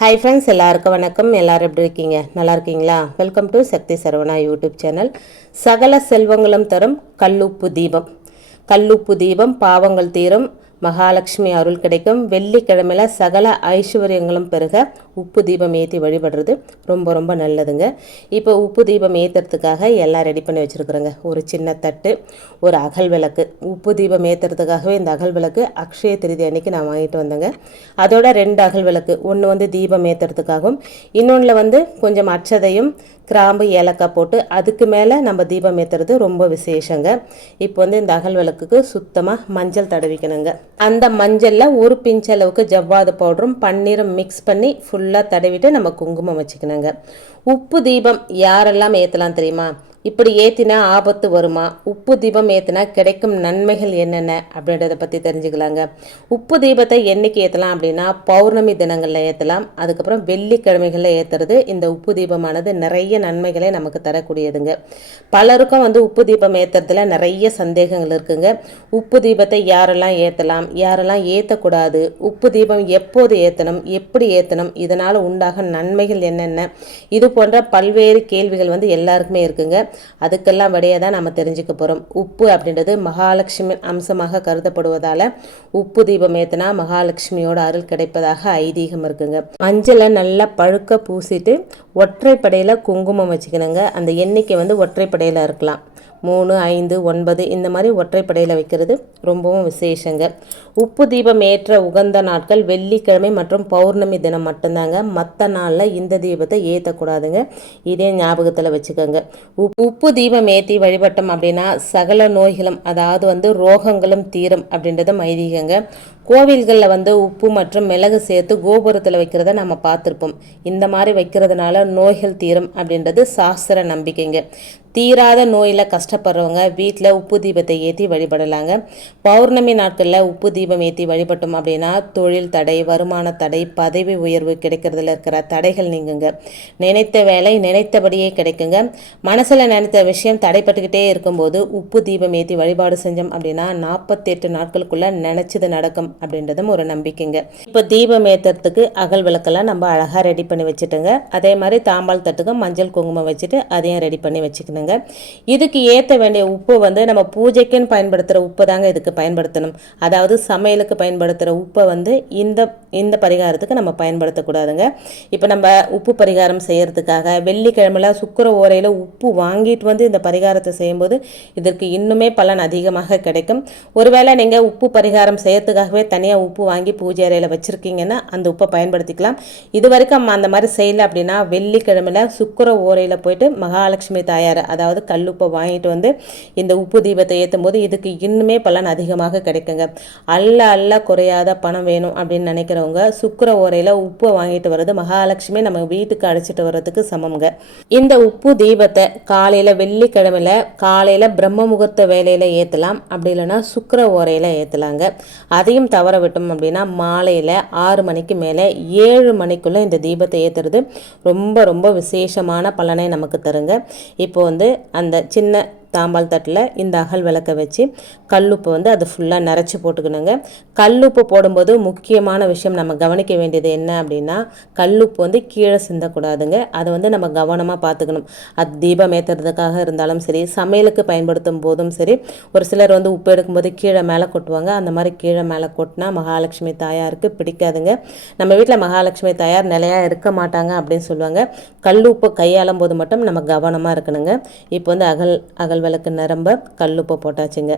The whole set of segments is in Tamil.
ஹாய் ஃப்ரெண்ட்ஸ் எல்லாருக்கும் வணக்கம். எல்லாரும் எப்படி இருக்கீங்க? நல்லா இருக்கீங்களா? Welcome to Sakthi Saravana YouTube channel சகல செல்வங்களும் தரும் கல்லுப்பு தீபம். கல்லுப்பு தீபம் பாவங்கள் தீரும். மகாலட்சுமி அருள் கிடைக்கும். வெள்ளிக்கிழமையில் சகல ஐஸ்வர்யங்களும் பெருக. உப்பு தீபம் ஏற்றி வழிபடுறது ரொம்ப ரொம்ப நல்லதுங்க. இப்போ உப்பு தீபம் ஏற்றுறதுக்காக எல்லாம் ரெடி பண்ணி வச்சுருக்குறோங்க. ஒரு சின்ன தட்டு ஒரு அகல் விளக்கு. உப்பு தீபம் ஏற்றுறதுக்காகவே இந்த அகல் விளக்கு அக்ஷய திருதி அன்னைக்கு நான் வாங்கிட்டு வந்தேங்க. அதோட ரெண்டு அகல் விளக்கு. ஒன்று வந்து தீபம் ஏற்றுறதுக்காகவும் இன்னொன்றில் வந்து கொஞ்சம் அச்சதையும் கிராம்பு ஏலக்காய் போட்டு அதுக்கு மேலே நம்ம தீபம் ஏற்றுறது ரொம்ப விசேஷங்க. இப்போ வந்து இந்த அகல் விளக்குக்கு சுத்தமாக மஞ்சள் தடவிக்கணுங்க. அந்த மஞ்சளில் ஒரு பிஞ்ச் அளவுக்கு ஜவ்வாது பவுடரும் பன்னீரும் மிக்ஸ் பண்ணி ஃபுல்லாக தடவிட்டு நம்ம குங்குமம் வச்சுக்கணுங்க. உப்பு தீபம் யாரெல்லாம் ஏற்றலாம் தெரியுமா? இப்படி ஏற்றினா ஆபத்து வருமா? உப்பு தீபம் ஏற்றினா கிடைக்கும் நன்மைகள் என்னென்ன? அப்படின்றத பற்றி தெரிஞ்சுக்கலாங்க. உப்பு தீபத்தை என்றைக்கு ஏற்றலாம் அப்படின்னா பௌர்ணமி தினங்களில் ஏற்றலாம் அதுக்கப்புறம் வெள்ளிக்கிழமைகளில் ஏற்றுறது இந்த உப்பு தீபமானது நிறைய நன்மைகளை நமக்கு தரக்கூடியதுங்க. பலருக்கும் வந்து உப்பு தீபம் ஏற்றுறதுல நிறைய சந்தேகங்கள் இருக்குங்க. உப்பு தீபத்தை யாரெல்லாம் ஏற்றலாம் யாரெல்லாம் ஏற்றக்கூடாது உப்பு தீபம் எப்போது ஏற்றணும் எப்படி ஏற்றணும் இதனால் உண்டாகும் நன்மைகள் என்னென்ன? இது போன்ற பல்வேறு கேள்விகள் வந்து எல்லாருக்குமே இருக்குங்க. அதுக்கெல்லாம் விடையை தான் நம்ம தெரிஞ்சுக்க போகிறோம் உப்பு அப்படின்றது மகாலட்சுமி அம்சமாக கருதப்படுவதால் உப்பு தீபம் ஏற்றினா மகாலட்சுமியோட அருள் கிடைப்பதாக ஐதீகம் இருக்குங்க. மஞ்சளை நல்லா பழுக்க பூசிட்டு ஒற்றைப்படையில் குங்குமம் வச்சுக்கணுங்க. அந்த எண்ணிக்கை வந்து ஒற்றைப்படையில் இருக்கலாம். மூணு ஐந்து ஒன்பது இந்த மாதிரி ஒற்றைப்படையில் வைக்கிறது. ரொம்பவும் விசேஷங்க உப்பு தீபம் ஏற்ற உகந்த நாட்கள் வெள்ளிக்கிழமை மற்றும் பௌர்ணமி தினம் மட்டும்தாங்க. மற்ற நாளில் இந்த தீபத்தை ஏற்றக்கூடாதுங்க இதே ஞாபகத்தில் வச்சுக்கோங்க. உப்பு தீபம் ஏற்றி வழிபட்டோம் அப்படின்னா சகல நோய்களும் அதாவது வந்து ரோகங்களும் தீரும் அப்படின்றத மைதீகங்க கோவில்களில் வந்து உப்பு மற்றும் மிளகு சேர்த்து கோபுரத்தில் வைக்கிறத நம்ம பார்த்துருப்போம். இந்த மாதிரி வைக்கிறதுனால நோய்கள் தீரும் அப்படின்றது சாஸ்திர நம்பிக்கைங்க. தீராத நோயில் கஷ்டப்படுறவங்க வீட்டில் உப்பு தீபத்தை ஏற்றி வழிபடலாங்க. பௌர்ணமி நாட்களில் உப்பு தீபம் ஏற்றி வழிபட்டோம் அப்படின்னா தொழில் தடை வருமான தடை பதவி உயர்வு கிடைக்கிறதுல இருக்கிற தடைகள் நீங்குங்க. நினைத்த வேலை நினைத்தபடியே கிடைக்குங்க. மனசில் நினைத்த விஷயம் தடைப்பட்டுக்கிட்டே இருக்கும்போது உப்பு தீபம் ஏற்றி வழிபாடு செஞ்சோம் அப்படின்னா நாற்பத்தெட்டு நாட்களுக்குள்ளே நினச்சது நடக்கும் அப்படின்றதும் ஒரு நம்பிக்கைங்க. இப்போ தீபம் ஏற்றுறதுக்கு அகல் விளக்கெல்லாம் நம்ம அழகாக ரெடி பண்ணி வச்சுட்டுங்க. அதே மாதிரி தாம்பால் தட்டுக்கு மஞ்சள் குங்குமம் வச்சுட்டு அதையும் ரெடி பண்ணி வச்சுக்கணுங்க இதுக்கு ஏற்ற வேண்டிய உப்பு வந்து நம்ம பூஜைக்குன்னு பயன்படுத்துகிற உப்பு தாங்க இதுக்கு பயன்படுத்தணும். அதாவது சமையலுக்கு பயன்படுத்துகிற உப்பை வந்து இந்த இந்த பரிகாரத்துக்கு நம்ம பயன்படுத்தக்கூடாதுங்க இப்போ நம்ம உப்பு பரிகாரம் செய்கிறதுக்காக வெள்ளிக்கிழமையில் சுக்கர ஓரையில் உப்பு வாங்கிட்டு வந்து இந்த பரிகாரத்தை செய்யும்போது இதற்கு இன்னுமே பலன் அதிகமாக கிடைக்கும். ஒருவேளை நீங்கள் உப்பு பரிகாரம் செய்யறதுக்காகவே தனியாக உப்பு வாங்கி பூஜை அறையில் வச்சுருக்கீங்கன்னா அந்த உப்பை பயன்படுத்திக்கலாம். இது வரைக்கும் அந்த மாதிரி செய்யலை அப்படின்னா வெள்ளிக்கிழமையில் சுக்கர ஓரையில் போயிட்டு மகாலட்சுமி தாயார் அதாவது கல்லுப்பை வாங்கிட்டு வந்து இந்த உப்பு தீபத்தை ஏற்றும் போது இதுக்கு இன்னுமே பலன் அதிகமாக கிடைக்குங்க. அல்ல அல்ல குறையாத பணம் வேணும் அப்படின்னு நினைக்கிறவங்க சுக்கர ஓரையில் உப்பை வாங்கிட்டு வர்றது மகாலட்சுமி நம்ம வீட்டுக்கு அழைச்சிட்டு வர்றதுக்கு சமம்ங்க. இந்த உப்பு தீபத்தை காலையில் வெள்ளிக்கிழமையில் காலையில் பிரம்ம முகூர்த்த வேலையில் ஏற்றலாம் அப்படி இல்லைன்னா சுக்கர ஓரையில் ஏற்றலாங்க அதையும் தவற விட்டோம் அப்படின்னா மாலையில் ஆறு மணிக்கு மேலே ஏழு மணிக்குள்ளே இந்த தீபத்தை ஏற்றுறது ரொம்ப ரொம்ப விசேஷமான பலனை நமக்கு தருங்க. இப்போ வந்து அந்த சின்ன தாம்பால் தட்டில் இந்த அகல் விளக்க வச்சு கல்லுப்பு வந்து அது ஃபுல்லாக நிறச்சி போட்டுக்கணுங்க. கல்லுப்பு போடும்போது முக்கியமான விஷயம் நம்ம கவனிக்க வேண்டியது என்ன அப்படின்னா கல்லுப்பு வந்து கீழே சிந்தக்கூடாதுங்க. அதை வந்து நம்ம கவனமாக பார்த்துக்கணும். அது தீபம் ஏற்றுறதுக்காக இருந்தாலும் சரி சமையலுக்கு பயன்படுத்தும் போதும் சரி ஒரு சிலர் வந்து உப்பு எடுக்கும்போது கீழே மேலே கொட்டுவாங்க. அந்த மாதிரி கீழே மேலே கொட்டினா மகாலட்சுமி தாயாருக்கு பிடிக்காதுங்க. நம்ம வீட்டில் மகாலட்சுமி தாயார் நிலையாக இருக்க மாட்டாங்க அப்படின்னு சொல்லுவாங்க. கல்லுப்பு கையாளும் போது மட்டும் நம்ம கவனமாக இருக்கணுங்க. இப்போ வந்து அகல் அகல் அகல் விளக்கு நிரம்ப கல்லுப்பு போட்டாச்சுங்க.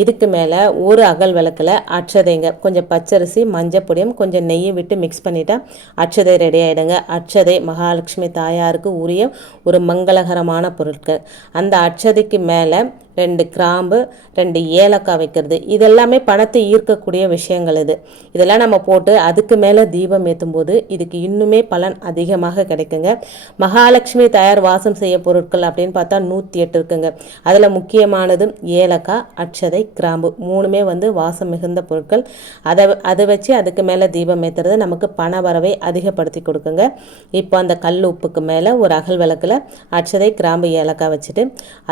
இதுக்கு மேலே ஒரு அகல் விளக்கில் அட்சதைங்க கொஞ்சம் பச்சரிசி மஞ்சள் பொடியும் கொஞ்சம் நெய்யை விட்டு மிக்ஸ் பண்ணிட்டா அட்சதை ரெடி ஆகிடுங்க அட்சதை மகாலட்சுமி தாயாருக்கு உரிய ஒரு மங்களகரமான பொருட்கள். அந்த அட்சதைக்கு மேலே ரெண்டு கிராம்பு ரெண்டு ஏலக்காய் வைக்கிறது. இதெல்லாமே பணத்தை ஈர்க்கக்கூடிய விஷயங்கள் இது. இதெல்லாம் நம்ம போட்டு அதுக்கு மேலே தீபம் ஏற்றும் போது இதுக்கு இன்னுமே பலன் அதிகமாக கிடைக்குங்க. மகாலட்சுமி தயார் வாசம் செய்ய பொருட்கள் அப்படின்னு பார்த்தா நூற்றி எட்டு இருக்குங்க. அதில் முக்கியமானது ஏலக்காய் அட்சதை கிராம்பு மூணுமே வந்து வாசம் மிகுந்த பொருட்கள். அதை அதை வச்சு அதுக்கு மேலே தீபம் ஏற்றுறது நமக்கு பண வரவை அதிகப்படுத்தி கொடுக்குங்க. இப்போ அந்த கல் உப்புக்கு மேலே ஒரு அகல் விளக்கில் அட்சதை கிராம்பு ஏலக்காய் வச்சுட்டு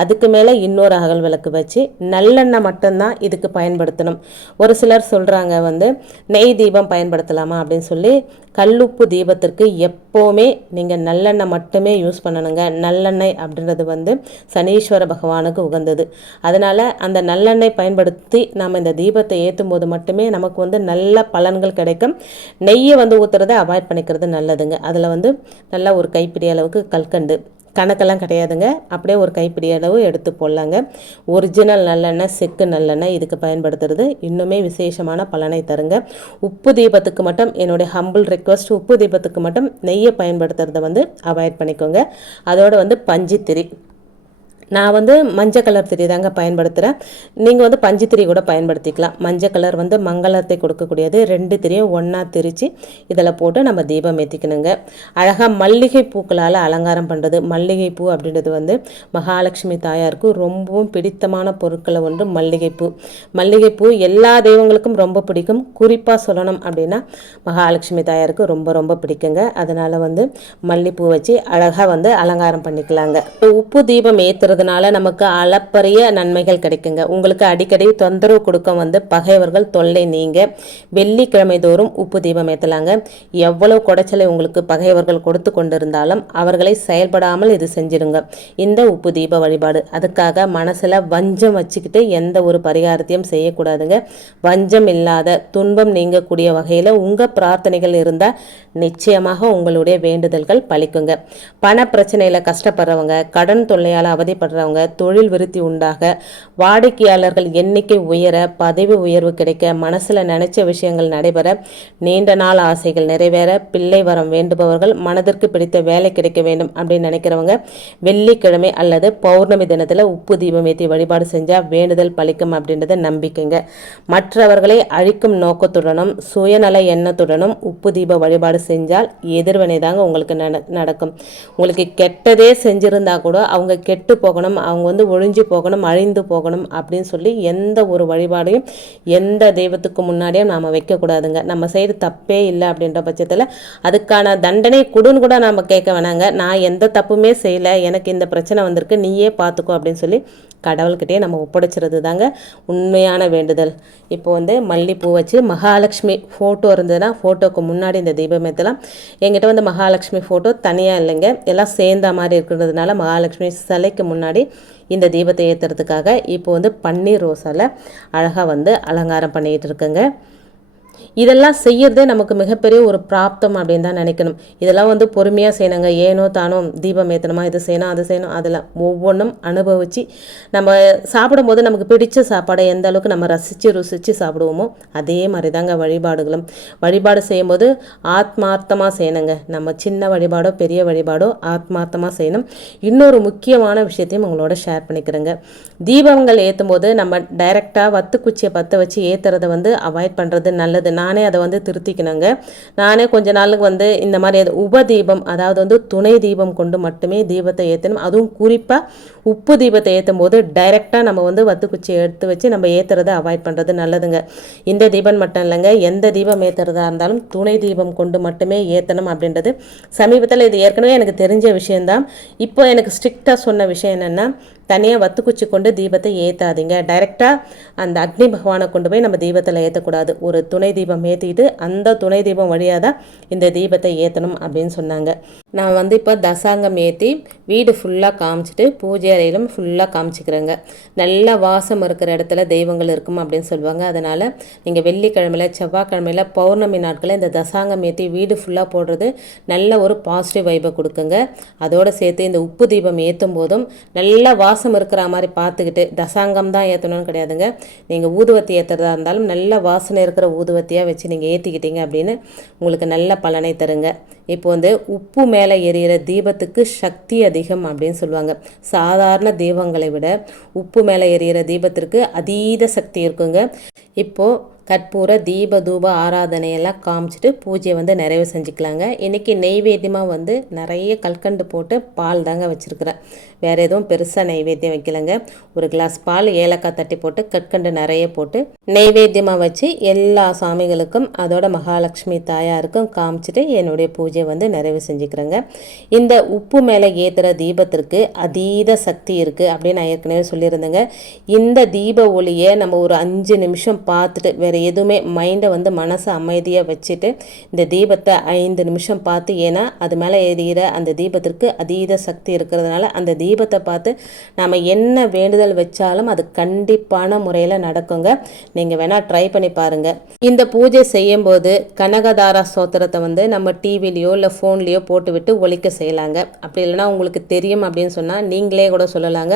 அதுக்கு மேலே இன்னொரு அகல் விளக்கு வச்சு நல்லெண்ணெய் மட்டும்தான் இதுக்கு பயன்படுத்தணும். ஒரு சிலர் சொல்கிறாங்க வந்து நெய் தீபம் பயன்படுத்தலாமா? அப்படின்னு சொல்லி கல்லுப்பு தீபத்திற்கு எப்போவுமே நீங்கள் நல்லெண்ணெய் மட்டுமே யூஸ் பண்ணணுங்க. நல்லெண்ணெய் அப்படின்றது வந்து சனீஸ்வர பகவானுக்கு உகந்தது. அதனால் அந்த நல்லெண்ணெய் பயன்படுத்தி நம்ம இந்த தீபத்தை ஏற்றும் போது மட்டுமே நமக்கு வந்து நல்ல பலன்கள் கிடைக்கும். நெய்யை வந்து ஊற்றுறதை அவாய்ட் பண்ணிக்கிறது நல்லதுங்க. அதில் வந்து நல்லா ஒரு கைப்பிடி அளவுக்கு கல்கண்டு. கணக்கெல்லாம் கிடையாதுங்க. அப்படியே ஒரு கைப்பிடி அளவு எடுத்து போடலாங்க. ஒரிஜினல் நல்லெண்ணெய் செக்கு நல்லெண்ணெய் இதுக்கு பயன்படுத்துறது. இன்னுமே விசேஷமான பலனை தருங்க. உப்பு தீபத்துக்கு மட்டும் என்னுடைய ஹம்பிள் ரெக்வஸ்ட் உப்பு தீபத்துக்கு மட்டும் நெய்யை பயன்படுத்துறத வந்து அவாய்ட் பண்ணிக்கோங்க. அதோடு வந்து பஞ்சித்திரி நான் வந்து மஞ்சள் கலர் திரி தாங்க பயன்படுத்துகிறேன் நீங்கள் வந்து பஞ்சு திரி கூட பயன்படுத்திக்கலாம். மஞ்சள் கலர் வந்து மங்களத்தை கொடுக்கக்கூடியது. ரெண்டு திரியும் ஒன்றா திரித்து இதில் போட்டு நம்ம தீபம் ஏற்றிக்கணுங்க அழகாக மல்லிகை பூக்களால் அலங்காரம் பண்ணுறது மல்லிகை பூ அப்படின்றது வந்து மகாலட்சுமி தாயாருக்கு ரொம்பவும் பிடித்தமான பொருட்களை ஒன்று மல்லிகைப்பூ மல்லிகைப்பூ எல்லா தெய்வங்களுக்கும் ரொம்ப பிடிக்கும். குறிப்பாக சொல்லணும் அப்படின்னா மகாலட்சுமி தாயாருக்கு ரொம்ப ரொம்ப பிடிக்குங்க. அதனால் வந்து மல்லிகைப்பூ வச்சு அழகாக வந்து அலங்காரம் பண்ணிக்கலாங்க. உப்பு தீபம் ஏற்றுறது பண்ணுறதுனால நமக்கு அளப்பரிய நன்மைகள் கிடைக்குங்க. உங்களுக்கு அடிக்கடி தொந்தரவு கொடுக்க வந்து பகைவர்கள் தொல்லை நீங்க. வெள்ளிக்கிழமை தோறும் உப்பு தீபம் ஏற்றலாங்க எவ்வளவு குடைச்சலை உங்களுக்கு பகைவர்கள் கொடுத்து கொண்டிருந்தாலும் அவர்களை செயல்படாமல் இது செஞ்சிருங்க இந்த உப்பு தீப வழிபாடு அதுக்காக மனசில் வஞ்சம் வச்சுக்கிட்டு எந்த ஒரு பரிகாரத்தையும் செய்யக்கூடாதுங்க. வஞ்சம் இல்லாத துன்பம் நீங்கக்கூடிய வகையில் உங்கள் பிரார்த்தனைகள் இருந்தால் நிச்சயமாக உங்களுடைய வேண்டுதல்கள் பழிக்குங்க பண பிரச்சனையில் கஷ்டப்படுறவங்க கடன் தொல்லையால் அவதிப்படுற ஆசைப்படுறவங்க தொழில் விருத்தி உண்டாக வாடிக்கையாளர்கள் எண்ணிக்கை உயர பதவி உயர்வு கிடைக்க மனசில் நினைச்ச விஷயங்கள் நடைபெற நீண்ட நாள் ஆசைகள் நிறைவேற பிள்ளை வரம் வேண்டுபவர்கள் மனதிற்கு பிடித்த வேலை கிடைக்க வேண்டும் அப்படின்னு நினைக்கிறவங்க வெள்ளிக்கிழமை அல்லது பௌர்ணமி தினத்தில் உப்பு தீபம் ஏற்றி வழிபாடு செஞ்சால் வேண்டுதல் பழிக்கும் அப்படின்றத நம்பிக்கைங்க. மற்றவர்களை அழிக்கும் நோக்கத்துடனும் சுயநல எண்ணத்துடனும் உப்பு தீப வழிபாடு செஞ்சால் எதிர்வினை தாங்க உங்களுக்கு நடக்கும். உங்களுக்கு கெட்டதே செஞ்சிருந்தா கூட அவங்க கெட்டு போக போகணும் அவங்க வந்து ஒழிஞ்சு போகணும் அழிந்து போகணும் அப்படின்னு சொல்லி எந்த ஒரு வழிபாடையும் எந்த தெய்வத்துக்கு முன்னாடியும் நாம் வைக்கக்கூடாதுங்க. நம்ம செய்கிற தப்பே இல்லை அப்படின்ற பட்சத்தில் அதுக்கான தண்டனை கொடுன்னு கூட நாம் கேட்க வேணாங்க. நான் எந்த தப்புமே செய்யலை எனக்கு இந்த பிரச்சனை வந்திருக்கு நீயே பார்த்துக்கோ அப்படின்னு சொல்லி கடவுள்கிட்டே நம்ம ஒப்படைச்சிறது தாங்க உண்மையான வேண்டுதல். இப்போ வந்து மல்லிப்பூ வச்சு மகாலட்சுமி ஃபோட்டோ இருந்ததுன்னா ஃபோட்டோக்கு முன்னாடி இந்த தீபம் ஏற்றலாம் எங்கிட்ட வந்து மகாலட்சுமி ஃபோட்டோ தனியாக இல்லைங்க. எல்லாம் சேர்ந்த மாதிரி இருக்கிறதுனால மகாலட்சுமி சிலைக்கு முன்னாடி இந்த தீபத்தை ஏற்றுறதுக்காக இப்போ வந்து பன்னீர் ரோஸால் அழகாக வந்து அலங்காரம் பண்ணிகிட்டு இருக்குங்க. இதெல்லாம் செய்யறதே நமக்கு மிகப்பெரிய ஒரு பிராப்தம் அப்படின்னு தான் நினைக்கணும். இதெல்லாம் வந்து பொறுமையாக செய்யணுங்க. ஏனோ தானோ தீபம் ஏற்றணுமா இது செய்யணும் அது செய்யணும் அதில் ஒவ்வொன்றும் அனுபவித்து நம்ம சாப்பிடும்போது நமக்கு பிடிச்ச சாப்பாடை எந்த அளவுக்கு நம்ம ரசித்து ருசித்து சாப்பிடுவோமோ அதே மாதிரி தாங்க வழிபாடுகளும். வழிபாடு செய்யும்போது ஆத்மார்த்தமாக செய்யணுங்க. நம்ம சின்ன வழிபாடோ பெரிய வழிபாடோ ஆத்மார்த்தமாக செய்யணும். இன்னொரு முக்கியமான விஷயத்தையும் உங்களோட ஷேர் பண்ணிக்கிறேங்க. தீபங்கள் ஏற்றும் போது நம்ம டைரெக்டாக வத்து குச்சியை பற்ற வச்சு ஏற்றுறதை வந்து அவாய்ட் பண்ணுறது நல்லது. நானே அதை வந்து திருத்திக்கணுங்க. நானே கொஞ்ச நாளுக்கு வந்து இந்த மாதிரி உப தீபம் அதாவது வந்து துணை தீபம் கொண்டு மட்டுமே தீபத்தை ஏற்றணும் அதுவும் குறிப்பாக உப்பு தீபத்தை ஏற்றும் போது டைரெக்டாக நம்ம வந்து வத்துக்குச்சி எடுத்து வச்சு நம்ம ஏற்றுறத அவாய்ட் பண்ணுறது நல்லதுங்க. இந்த தீபம் மட்டும் இல்லைங்க எந்த தீபம் ஏற்றுறதா இருந்தாலும் துணை தீபம் கொண்டு மட்டுமே ஏற்றணும் அப்படின்றது சமீபத்தில் இது ஏற்கனவே எனக்கு தெரிஞ்ச விஷயந்தான் இப்போ எனக்கு ஸ்ட்ரிக்டாக சொன்ன விஷயம் என்னென்னா தனியாக வத்துக்குச்சி கொண்டு தீபத்தை ஏற்றாதீங்க டைரெக்டாக அந்த அக்னி பகவானை கொண்டு போய் நம்ம தீபத்தில் ஏற்றக்கூடாது ஒரு துணை தீபம் ஏற்றிட்டு அந்த துணை தீபம் வழியாக தான் இந்த தீபத்தை ஏற்றணும் அப்படின்னு சொன்னாங்க. நான் வந்து இப்போ தசாங்கம் ஏற்றி வீடு ஃபுல்லாக காமிச்சிட்டு பூஜை அறையிலும் ஃபுல்லாக காமிச்சிக்கிறேங்க. நல்ல வாசம் இருக்கிற இடத்துல தெய்வங்கள் இருக்கும் அப்படின்னு சொல்லுவாங்க. அதனால் நீங்கள் வெள்ளிக்கிழமையில் செவ்வாய்க்கிழமையில் பௌர்ணமி நாட்களில் இந்த தசாங்கம் ஏற்றி வீடு ஃபுல்லாக போடுறது நல்ல ஒரு பாசிட்டிவ் வைப்பை கொடுக்குங்க. அதோடு சேர்த்து இந்த உப்பு தீபம் ஏற்றும் போதும் நல்ல வாசம் வாசம் இருக்கிற மாதிரி பார்த்துக்கிட்டு தசாங்கம் தான் ஏற்றணும்னு கிடையாதுங்க. நீங்கள் ஊதுவத்தி ஏற்றுறதா இருந்தாலும் நல்ல வாசனை இருக்கிற ஊதுவத்தியாக வச்சு நீங்கள் ஏற்றிக்கிட்டீங்க அப்படின்னு உங்களுக்கு நல்ல பலனை தருங்க. இப்போ வந்து உப்பு மேலே எரியிற தீபத்துக்கு சக்தி அதிகம் அப்படின்னு சொல்லுவாங்க. சாதாரண தீபங்களை விட உப்பு மேலே எரியிற தீபத்திற்கு அதீத சக்தி இருக்குங்க. இப்போது கற்பூர தீப தூப ஆராதனையெல்லாம் காமிச்சிட்டு பூஜையை வந்து நிறைவு செஞ்சுக்கலாங்க. இன்றைக்கி நெய்வேத்தியமாக வந்து நிறைய கல்கண்டு போட்டு பால் தாங்க வச்சுருக்குறேன். வேறு எதுவும் பெருசாக நெய்வேத்தியம் வைக்கலைங்க. ஒரு கிளாஸ் பால் ஏலக்காய் தட்டி போட்டு கற்கண்டு நிறைய போட்டு நெய்வேத்தியமாக வச்சு எல்லா சாமிகளுக்கும் அதோட மகாலட்சுமி தாயாருக்கும் காமிச்சிட்டு என்னுடைய பூஜையை வந்து நிறைவு செஞ்சுக்கிறேங்க. இந்த உப்பு மேலே ஏற்றுற தீபத்திற்கு அதீத சக்தி இருக்குது அப்படின்னு நான் ஏற்கனவே சொல்லியிருந்தேங்க. இந்த தீப ஒளியை நம்ம ஒரு அஞ்சு நிமிஷம் பார்த்துட்டு வேறு எதுவுமே மைண்டை வந்து மனசை அமைதியாக வச்சுட்டு இந்த தீபத்தை ஐந்து நிமிஷம் பார்த்து ஏன்னா அது மேலே எரியிற அந்த தீபத்திற்கு அதீத சக்தி இருக்கிறதுனால அந்த தீபத்தை பார்த்து நாம் என்ன வேண்டுதல் வச்சாலும் அது கண்டிப்பான முறையில் நடக்குங்க. நீங்கள் வேணால் ட்ரை பண்ணி பாருங்கள் இந்த பூஜை செய்யும்போது கனகதாரா சோத்திரத்தை வந்து நம்ம டிவிலேயோ இல்லை ஃபோன்லேயோ போட்டுவிட்டு ஒழிக்க செய்யலாங்க. அப்படி இல்லைன்னா உங்களுக்கு தெரியும் அப்படின்னு சொன்னால் நீங்களே கூட சொல்லலாங்க.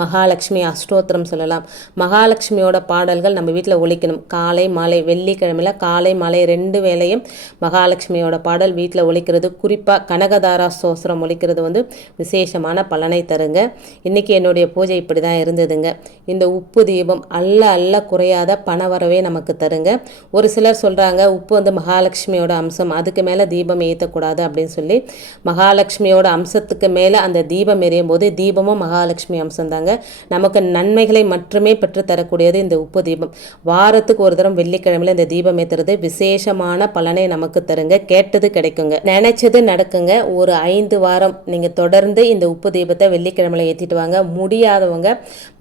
மகாலட்சுமி அஷ்டோத்திரம் சொல்லலாம். மகாலட்சுமியோட பாடல்கள் நம்ம வீட்டில் ஒழிக்கணும். காலை காலை மாலை வெள்ளிக்கிழமையில் காலை மாலை ரெண்டு வேளையும் மகாலட்சுமியோட பாடல் வீட்டில் ஒழிக்கிறது குறிப்பாக கனகதாரா சோசரம் ஒழிக்கிறது வந்து விசேஷமான பலனை தருங்க. இன்றைக்கி என்னுடைய பூஜை இப்படி தான் இருந்ததுங்க. இந்த உப்பு தீபம் அல்ல அல்ல குறையாத பணவரவே நமக்கு தருங்க. ஒரு சிலர் சொல்கிறாங்க உப்பு வந்து மகாலட்சுமியோட அம்சம் அதுக்கு மேலே தீபம் ஏற்றக்கூடாது அப்படின்னு சொல்லி. மகாலட்சுமியோட அம்சத்துக்கு மேலே அந்த தீபம் எரியும் போது தீபமும் மகாலட்சுமி அம்சம் தாங்க நமக்கு நன்மைகளை மட்டுமே பெற்று தரக்கூடியது இந்த உப்பு தீபம். வாரத்துக்கு ஒரு தடவை தரம் வெள்ளிக்கிழமையில் இந்த தீபம் ஏற்றுறது விசேஷமான பலனை நமக்கு தருங்க கேட்டது கிடைக்குங்க. நினைச்சது நடக்குங்க. ஒரு ஐந்து வாரம் நீங்கள் தொடர்ந்து இந்த உப்பு தீபத்தை வெள்ளிக்கிழமையில் ஏற்றிட்டு வாங்க. முடியாதவங்க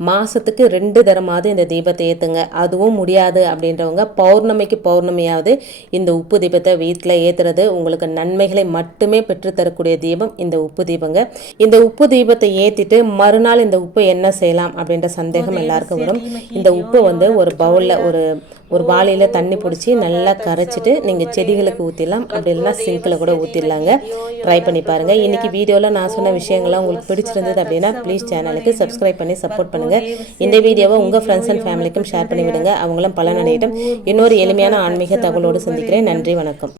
மாதத்துக்கு ரெண்டு தரமாவது இந்த தீபத்தை ஏற்றுங்க அதுவும் முடியாது அப்படின்றவங்க பௌர்ணமிக்கு பௌர்ணமியாவது இந்த உப்பு தீபத்தை வீட்டில் ஏற்றுறது உங்களுக்கு நன்மைகளை மட்டுமே பெற்றுத்தரக்கூடிய தீபம் இந்த உப்பு தீபங்க. இந்த உப்பு தீபத்தை ஏற்றிட்டு மறுநாள் இந்த உப்பு என்ன செய்யலாம் அப்படின்ற சந்தேகம் எல்லாருக்கும் வரும். இந்த உப்பு வந்து ஒரு பவுலில் ஒரு ஒரு வாளியில் தண்ணி பிடிச்சி நல்லா கரைச்சிட்டு நீங்கள் செடிகளுக்கு ஊற்றிடலாம் அப்படி இல்லைனா சிங்கில் கூட ஊற்றிடலாங்க ட்ரை பண்ணி பாருங்கள் இன்றைக்கி வீடியோவில் நான் சொன்ன விஷயங்கள்லாம் உங்களுக்கு பிடிச்சிருந்தது அப்படின்னா ப்ளீஸ் சேனலுக்கு சப்ஸ்கிரைப் பண்ணி சப்போர்ட் பண்ணுங்கள் இந்த வீடியோவை உங்கள் ஃப்ரெண்ட்ஸ் அண்ட் ஃபேமிலிக்கும் ஷேர் பண்ணி விடுங்க அவங்களும் பலனடையட்டும். இன்னொரு எளிமையான ஆன்மீக தகவலோடு சந்திக்கிறேன். நன்றி வணக்கம்.